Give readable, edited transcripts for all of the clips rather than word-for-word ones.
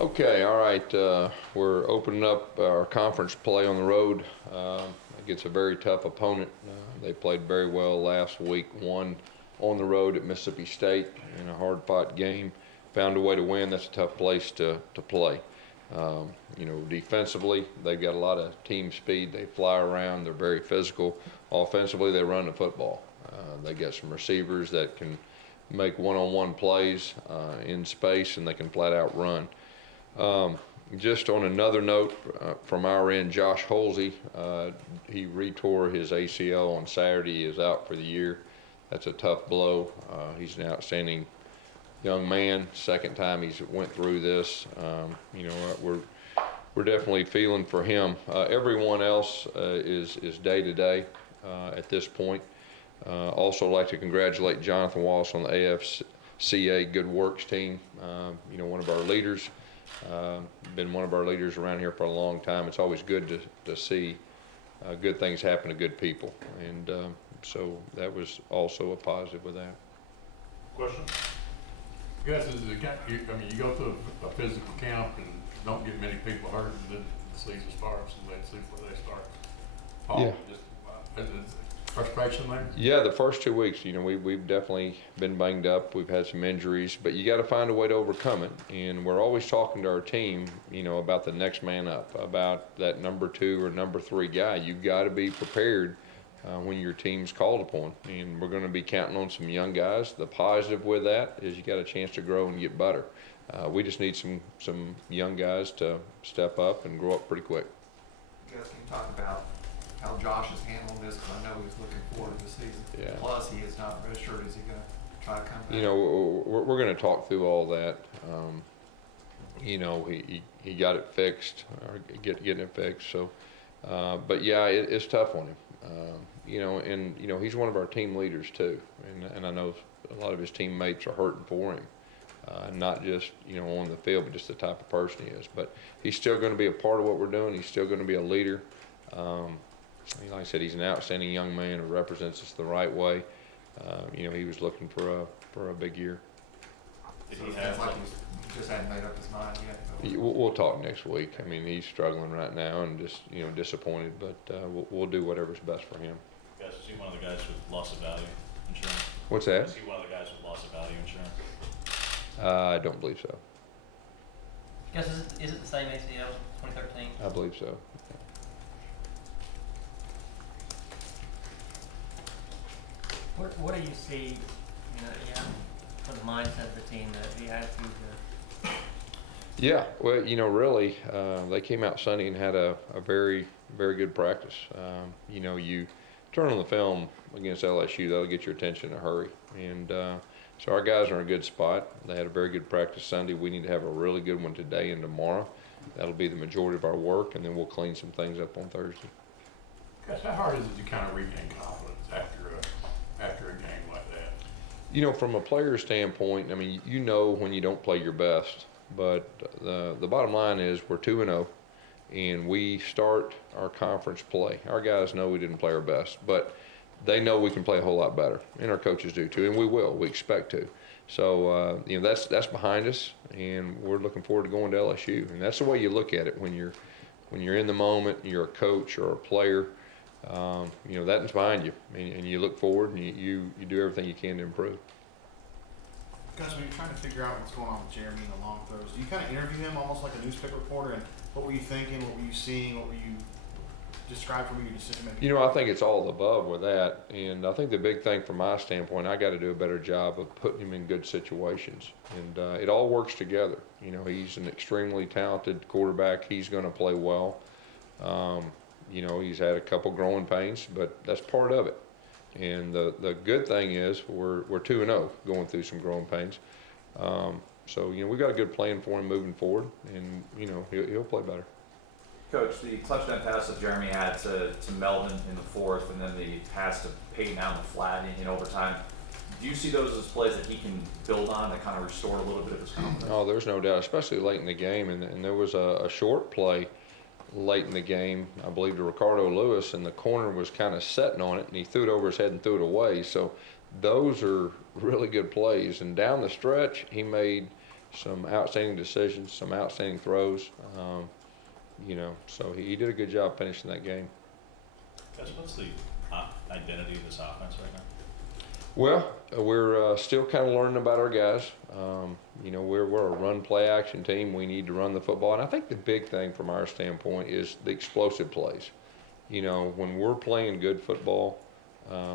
Okay, all right. We're opening up our conference play on the road against a very tough opponent. They played very well last week, won on the road at Mississippi State in a hard-fought game. Found a way to win. That's a tough place to play. Defensively, they've got a lot of team speed. They fly around. They're very physical. Offensively, they run the football. They got some receivers that can make one-on-one plays in space, and they can flat out run. Just on another note, from our end, Josh Holsey, he retore his ACL on Saturday. He is out for the year. That's a tough blow. He's an outstanding young man. Second time he's went through this. We're definitely feeling for him. Everyone else is day to day at this point. Also like to congratulate Jonathan Wallace on the AFCA Good Works team. One of our leaders. Been one of our leaders around here for a long time. It's always good to see good things happen to good people, and so that was also a positive with that. Question? Gus, you go through a physical camp and don't get many people hurt, and then the season starts and they see where they start. Yeah. Is frustration there? Yeah, the first 2 weeks, we've definitely been banged up. We've had some injuries, but you got to find a way to overcome it. And we're always talking to our team, about the next man up, about that number 2 or number 3 guy. You've got to be prepared when your team's called upon. And we're going to be counting on some young guys. The positive with that is you got a chance to grow and get better. We just need some young guys to step up and grow up pretty quick. Gus, can you talk about how Josh is handling this? Because I know he's looking forward to the season. Yeah. Plus, he is not redshirt. Is he going to try to come back? We're going to talk through all that. He got it fixed, or getting it fixed. So, but yeah, it's tough on him. He's one of our team leaders too, and I know a lot of his teammates are hurting for him. Not just on the field, but just the type of person he is. But he's still going to be a part of what we're doing. He's still going to be a leader. Like I said, he's an outstanding young man who represents us the right way. He was looking for a big year. So it sounds like he just hadn't made up his mind yet. We'll talk next week. He's struggling right now and just disappointed, but we'll do whatever's best for him. Guys, is he one of the guys with loss of value insurance? What's that? Is he one of the guys with loss of value insurance? I don't believe so. Guess is it the same ACL as 2013? I believe so. What do you see, for the mindset of the team, the attitude there? Yeah, well, really, they came out Sunday and had a very, very good practice. You turn on the film against LSU, that'll get your attention in a hurry. And so our guys are in a good spot. They had a very good practice Sunday. We need to have a really good one today and tomorrow. That'll be the majority of our work, and then we'll clean some things up on Thursday. Guys, how hard is it to kind of regain confidence after a game like that? From a player standpoint, when you don't play your best, but the bottom line is we're 2-0, and we start our conference play. Our guys know we didn't play our best, but they know we can play a whole lot better, and our coaches do too, and we will. We expect to. So that's behind us, and we're looking forward to going to LSU. And that's the way you look at it when you're in the moment. You're a coach or a player. That's behind you, and you look forward and you do everything you can to improve. Guys, when you're trying to figure out what's going on with Jeremy and the long throws, do you kind of interview him almost like a newspaper reporter? And what were you thinking? What were you seeing? What were you describe for me your decision making? I think it's all above with that, and I think the big thing from my standpoint, I got to do a better job of putting him in good situations, and it all works together. He's an extremely talented quarterback. He's going to play well. He's had a couple growing pains, but that's part of it. And the good thing is we're 2-0 going through some growing pains. So we've got a good plan for him moving forward, and he'll play better. Coach, the touchdown pass that Jeremy had to Melvin in the fourth, and then the pass to Peyton out in the flat in overtime. Do you see those as plays that he can build on that kind of restore a little bit of his confidence? Oh, there's no doubt, especially late in the game. And there was a short play late in the game, I believe, to Ricardo Lewis, and the corner was kind of setting on it, and he threw it over his head and threw it away. So those are really good plays. And down the stretch, he made some outstanding decisions, some outstanding throws. So he did a good job finishing that game. Guys, what's the identity of this offense right now? Well, we're still kind of learning about our guys. We're a run play action team. We need to run the football. And I think the big thing from our standpoint is the explosive plays. When we're playing good football,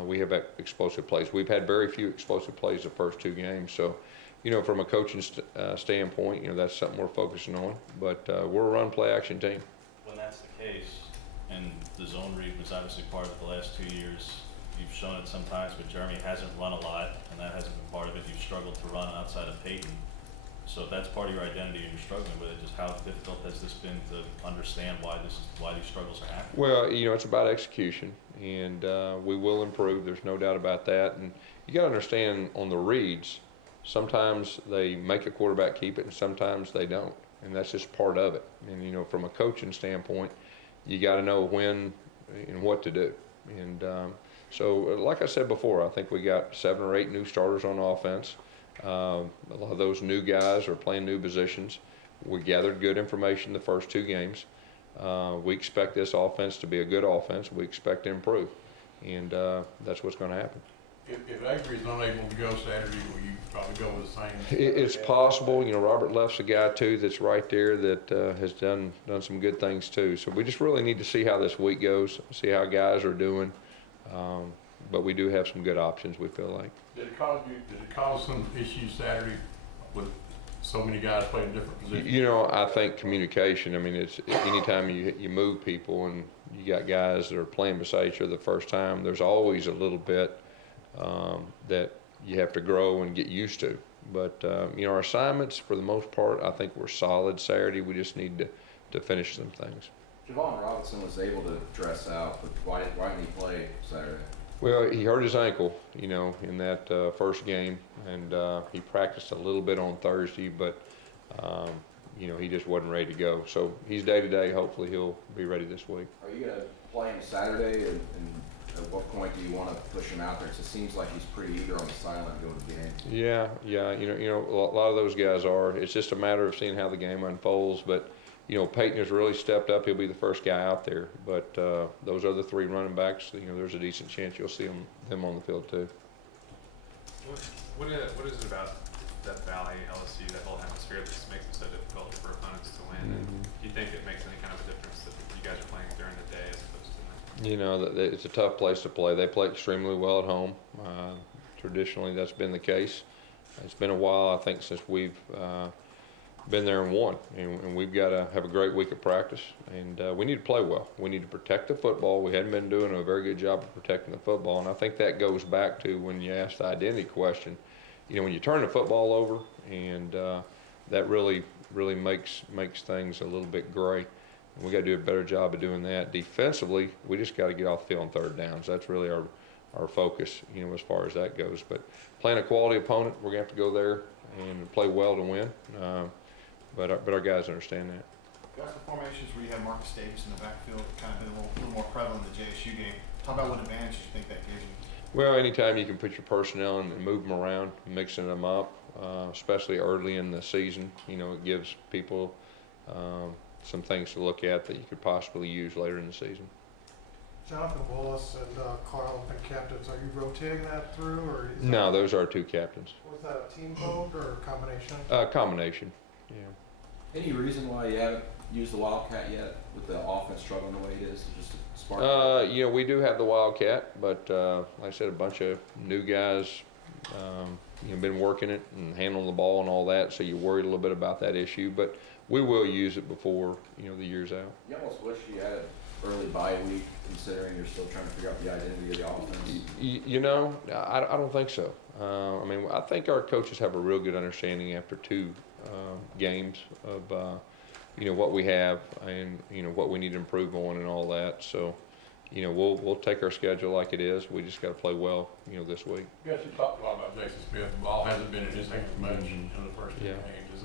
we have explosive plays. We've had very few explosive plays the first 2 games. So, from a coaching standpoint, that's something we're focusing on. But we're a run play action team. When that's the case, and the zone read was obviously part of it the last 2 years, you've shown it sometimes, but Jeremy hasn't run a lot, and that hasn't been part of it. You've struggled to run outside of Peyton. So if that's part of your identity and you're struggling with it, just how difficult has this been to understand why these struggles are happening? Well, it's about execution, and we will improve. There's no doubt about that. And you got to understand on the reads, sometimes they make a quarterback keep it, and sometimes they don't, and that's just part of it. And from a coaching standpoint, you got to know when and what to do. And so, like I said before, I think we got 7 or 8 new starters on offense. A lot of those new guys are playing new positions. We gathered good information the first 2 games. We expect this offense to be a good offense. We expect to improve, and that's what's going to happen. If Avery's unable to go Saturday, will you probably go with the same? It's possible. Robert Left's a guy too that's right there that has done some good things too. So we just really need to see how this week goes, see how guys are doing. But we do have some good options, we feel like. Did it cause some issues Saturday with so many guys playing different positions? I think communication. It's anytime you move people and you got guys that are playing beside each other the first time, there's always a little bit that you have to grow and get used to. But our assignments, for the most part, I think we're solid Saturday. We just need to finish some things. Javon Robinson was able to dress out, but why didn't he play Saturday? Well, he hurt his ankle, in that first game, and he practiced a little bit on Thursday, but he just wasn't ready to go. So he's day to day. Hopefully, he'll be ready this week. Are you going to play him Saturday, and at what point do you want to push him out there? Because it seems like he's pretty eager on the sideline to go to the game. Yeah. A lot of those guys are. It's just a matter of seeing how the game unfolds, but. Peyton has really stepped up. He'll be the first guy out there. But those other 3 running backs, there's a decent chance you'll see them on the field too. What is it about that Valley LSU, that whole atmosphere, that just makes it so difficult for opponents to win? And do you think it makes any kind of a difference that you guys are playing during the day as opposed to night? It's a tough place to play. They play extremely well at home. Traditionally, that's been the case. It's been a while, I think, since we've been there and won, and we've got to have a great week of practice, and we need to play well. We need to protect the football. We hadn't been doing a very good job of protecting the football, and I think that goes back to when you asked the identity question. When you turn the football over, and that really makes things a little bit gray. And we got to do a better job of doing that. Defensively, we just got to get off the field on 3rd downs. That's really our focus, as far as that goes. But playing a quality opponent, we're gonna have to go there and play well to win. But our guys understand that. Gus, the formations where you have Marcus Davis in the backfield kind of been a little more prevalent in the JSU game. Talk about what advantage you think that gives you. Well, anytime you can put your personnel and move them around, mixing them up, especially early in the season, it gives people some things to look at that you could possibly use later in the season. Jonathan Willis and Carl have been captains. Are you rotating that through, or is No, those are 2 captains. was that a team vote or a combination? Combination, yeah. Any reason why you haven't used the Wildcat yet, with the offense struggling the way it is? Just to spark We do have the Wildcat, but like I said, a bunch of new guys, been working it and handling the ball and all that, so you're worried a little bit about that issue, but we will use it before, the year's out. You almost wish you had an early bye week, considering you're still trying to figure out the identity of the offense. I don't think so. I think our coaches have a real good understanding after 2 games of, what we have and, what we need to improve on and all that. So, we'll take our schedule like it is. We just got to play well, this week. You guys have talked a lot about Jason Smith. The ball hasn't been in his hands much in the first 2 games.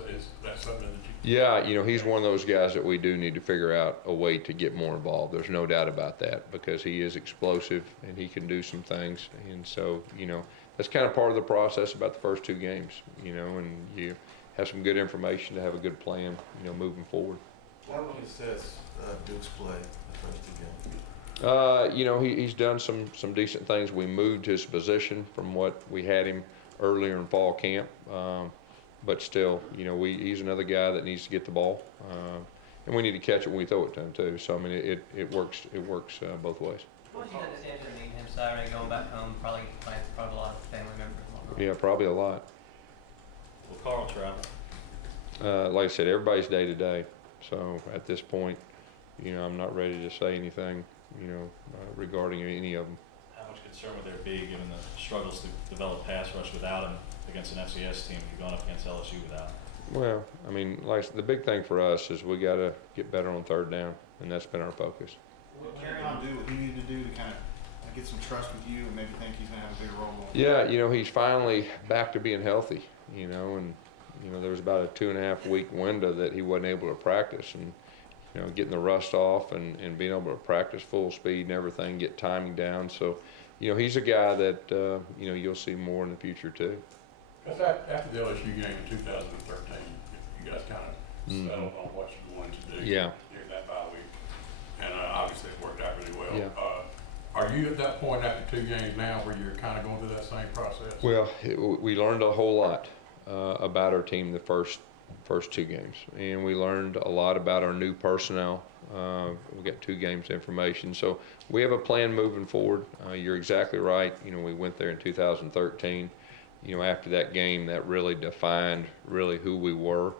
Is that something that you... Yeah, he's one of those guys that we do need to figure out a way to get more involved. There's no doubt about that, because he is explosive and he can do some things. And so, that's kind of part of the process about the first 2 games, and have some good information to have a good plan, moving forward. Why would you assess Duke's play the first two games? He's done some decent things. We moved his position from what we had him earlier in fall camp, but still, he's another guy that needs to get the ball, and we need to catch it when we throw it to him too. So I mean, it works both ways. What was you had to say to meeting him Saturday, going back home, probably playing probably a lot of family members. Yeah, probably a lot. Will Carl travel? Like I said, everybody's day to day. So at this point, I'm not ready to say anything, regarding any of them. How much concern would there be given the struggles to develop pass rush without him against an FCS team if you're going up against LSU without him? Well, I mean, like the big thing for us is we got to get better on third down, and that's been our focus. What can Carolina do what he needed to do to kind of get some trust with you and maybe think he's going to have a bigger role going Yeah, he's finally back to being healthy, and there was about a 2.5 week window that he wasn't able to practice, and getting the rust off and being able to practice full speed and everything, get timing down. So, he's a guy that you'll see more in the future too. Because after the LSU game in 2013, you guys kind of settled on what you're going to do Yeah. during that bye week, and obviously it worked out really well. Yeah. Are you at that point after 2 games now where you're kind of going through that same process? Well, we learned a whole lot about our team the first 2 games, and we learned a lot about our new personnel. We got 2 games of information, so we have a plan moving forward. You're exactly right. We went there in 2013. After that game, that really defined who we were.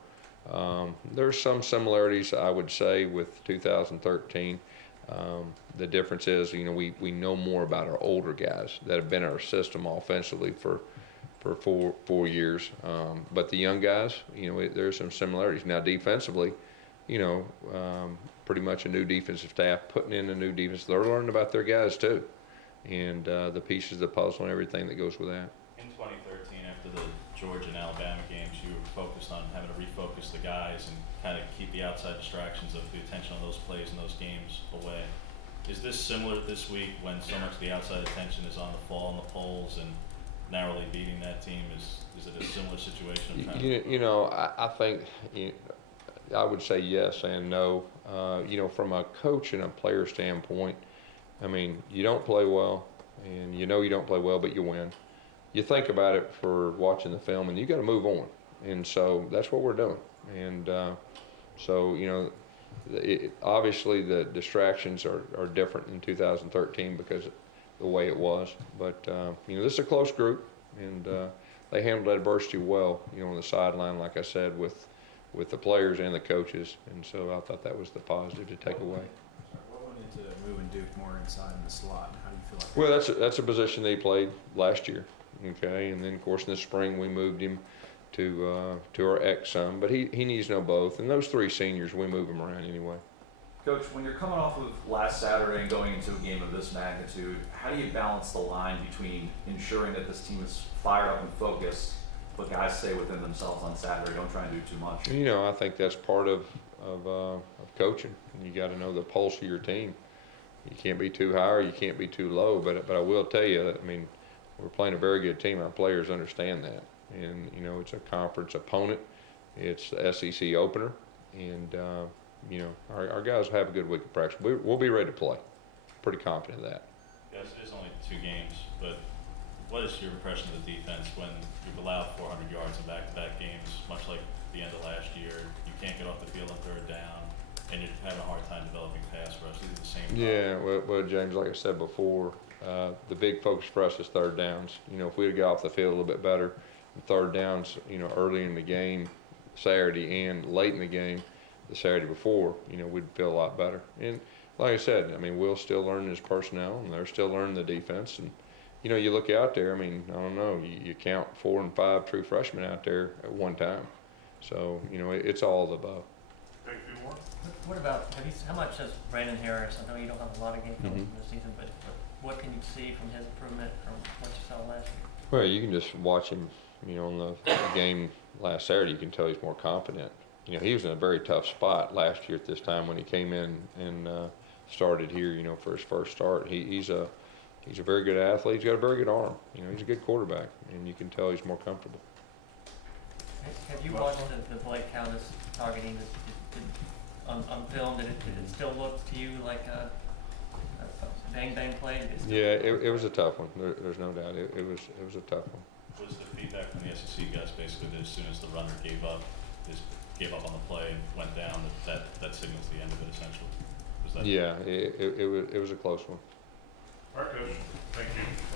There's some similarities, I would say, with 2013. The difference is, we know more about our older guys that have been in our system offensively for 4 years. But the young guys, there's some similarities. Now defensively, pretty much a new defensive staff, putting in a new defense. They're learning about their guys too, and the pieces of the puzzle and everything that goes with that. In 2013, after the Georgia and Alabama games, you were focused on having to refocus the guys and kind of keep the outside distractions of the attention on those plays and those games away. Is this similar this week when so much of the outside attention is on the fall and the poles and narrowly beating that team? Is it a similar situation? I think I would say yes and no. From a coach and a player standpoint, I mean, you don't play well, and you don't play well, but you win. You think about it for watching the film, and you got to move on, and so that's what we're doing. And obviously the distractions are different in 2013 because of the way it was. But this is a close group, and they handled that adversity well. On the sideline, like I said, with the players and the coaches, and so I thought that was the positive to take away. What went into moving Duke more inside in the slot? How do you feel like? Well, that's a position that he played last year. Okay, and then of course in the spring we moved him to our X some, but he needs to know both. And those 3 seniors, we move them around anyway. Coach, when you're coming off of last Saturday and going into a game of this magnitude, how do you balance the line between ensuring that this team is fired up and focused, but guys stay within themselves on Saturday, don't try and do too much? I think that's part of coaching. You got to know the pulse of your team. You can't be too high or you can't be too low. But I will tell you that, I mean, we're playing a very good team. Our players understand that. And, it's a conference opponent. It's the SEC opener. And, our guys will have a good week of practice. We'll be ready to play. Pretty confident of that. Yes, it is only 2 games, but what is your impression of the defense when you've allowed 400 yards in back-to-back games, much like the end of last year? You can't get off the field on third down, and you're having a hard time developing pass rush. These are the same problem. Yeah, well, James, like I said before, the big focus for us is third downs. If we'd got off the field a little bit better, third downs, early in the game, Saturday, and late in the game, the Saturday before, we'd feel a lot better. And like I said, I mean, we'll still learn his personnel, and they're still learning the defense. And, you look out there, I mean, I don't know, you count 4 and 5 true freshmen out there at one time. So, it's all of the above. Take 2 more. What about, how much has Brandon Harris, I know you don't have a lot of game film Mhm. from this season, but what can you see from his improvement from what you saw last year? Well, you can just watch him, on the game last Saturday, you can tell he's more confident. He was in a very tough spot last year at this time when he came in and started here, for his first start. He's a very good athlete. He's got a very good arm. He's a good quarterback, and you can tell he's more comfortable. Have you watched the Blake Countess targeting on film? Did it still look to you like a bang bang play? Did it still Yeah, it was a tough one. There's no doubt. It was a tough one. Was the feedback from the SEC guys basically that as soon as the runner gave up on the play and went down, that signals the end of it essentially? Was that? Yeah, it was a close one. All right, Coach, thank you.